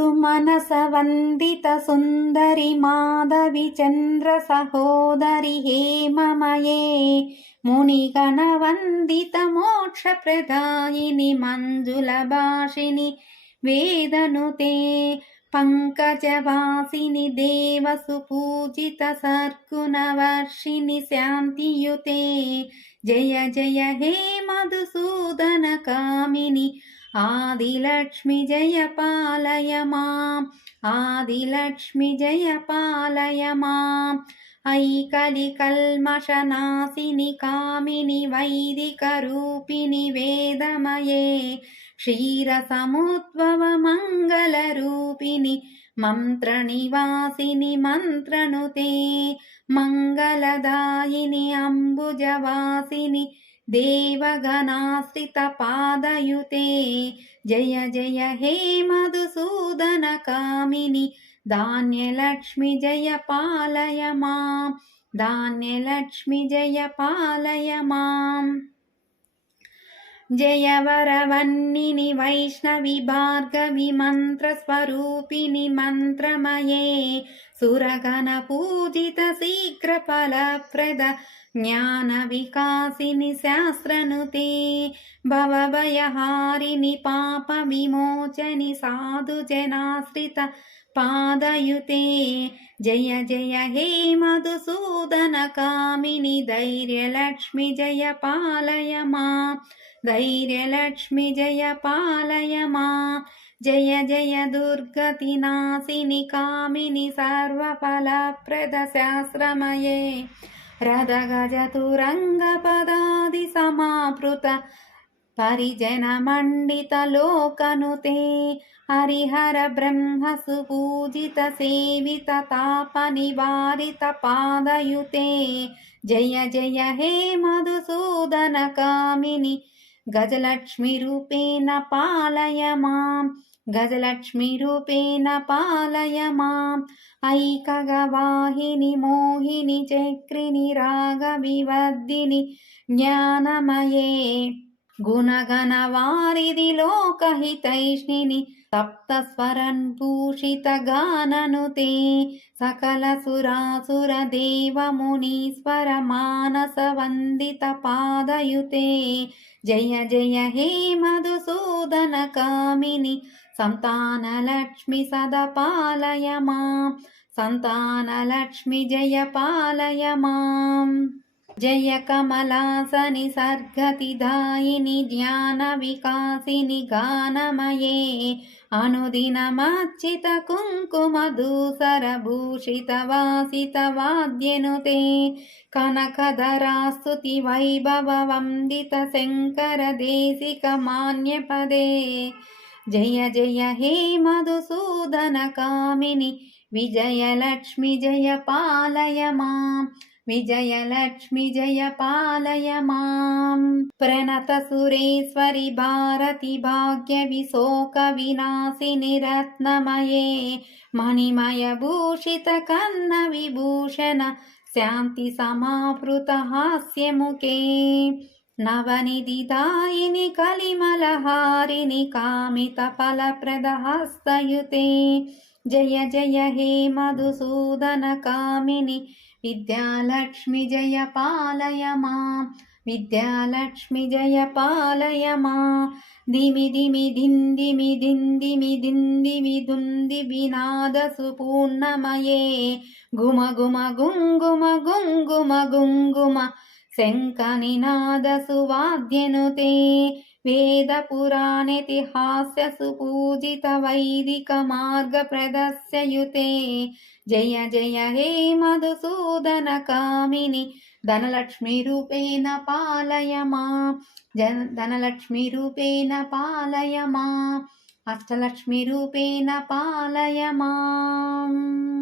सुमनसवन्दितसुन्दरि माधवि चन्द्रसहोदरि हेममये मुनिगणवन्दितमोक्षप्रदायिनि मञ्जुलभाषिणि वेदनुते पङ्कजवासिनि देवसुपूजितसद्गुणवर्षिणि शान्तियुते जय जय हे मधुसूदनकामिनि आदिलक्ष्मि जय पालय माम् आदिलक्ष्मि जय पालय माम् ऐकलिकल्मषनाशिनि कामिनि वैदिकरूपिणि वेदमये क्षीरसमुद्भव मङ्गलरूपिणि मन्त्रनिवासिनि मन्त्रनुते मङ्गलदायिनि अम्बुजवासिनि देवगणाश्रितपादयुते जय जय हे मधुसूदनकामिनि धान्यलक्ष्मि जय पालय माम् धान्यलक्ष्मि जय पालय माम् जय वरवन्निनि वैष्णवि भार्गवि मन्त्रस्वरूपिणि मन्त्रमये सुरगणपूजित शीघ्रफलप्रद ज्ञानविकासिनि शास्त्रनुते भवभयहारिणि पापविमोचनि साधुजनाश्रित पादयुते जय जय हे मधुसूदनकामिनि धैर्यलक्ष्मि जय पालय माम् धैर्यलक्ष्मि जय पालय माम् जय जय दुर्गतिनाशिनि कामिनि सर्वफलप्रद शास्त्रमये रथगजतुरङ्गपदादिसमावृत परिजनमण्डितलोकनुते हरिहर ब्रह्म सुपूजित सेवित तापनिवारित पादयुते जय जय हे मधुसूदनकामिनि गजलक्ष्मीरूपेण पालय माम् गजलक्ष्मीरूपेण पालय माम् ऐकगवाहिनि मोहिनि चक्रिणि रागविवर्धिनि ज्ञानमये गुणगणवारिधि लोकहितैष्णिनि सप्तस्वरन्भूषितगाननुते सकलसुरासुरदेवमुनीश्वर मानसवन्दितपादयुते जय जय हे मधुसूदनकामिनि सन्तानलक्ष्मि सदा पालय माम् सन्तानलक्ष्मि जय पालय माम् जय कमलासनि सर्गतिदायिनि ज्ञानविकासिनि गानमये अनुदिनमर्चित कुङ्कुमधूसरभूषितवासितवाद्यनुते कनकधरास्तुति वैभववन्दित शङ्करदेशिकमान्यपदे जय जय हे मधुसूदनकामिनि विजयलक्ष्मि जय पालय माम् विजयलक्ष्मि जय पालय माम् प्रणतसुरेश्वरि भारति भाग्यविशोकविनाशिनि रत्नमये मणिमयभूषित कर्णविभूषण शान्तिसमावृतहास्यमुखे नवनिधिदायिनि कलिमलहारिणि कामितफलप्रदहस्तयुते जय जय हे मधुसूदनकामिनि विद्यालक्ष्मि जय पालय माम् विद्यालक्ष्मि जय पालय माम् धिमि धिमि धिन्दिमि धिन्दिमि धिन्दिमि धुन्दिमि नादसुपूर्णमये गुम गुम गुङ्गुम गुङ्गुम गुङ्गुम शङ्खनिनादसुवाद्यनुते वेदपुराणेतिहास्य सुपूजित वैदिकमार्गप्रदर्शयुते जय जय हे मधुसूदनकामिनि धनलक्ष्मीरूपेण पालय माम् धनलक्ष्मीरूपेण पालय माम् अष्टलक्ष्मीरूपेण पालय माम्।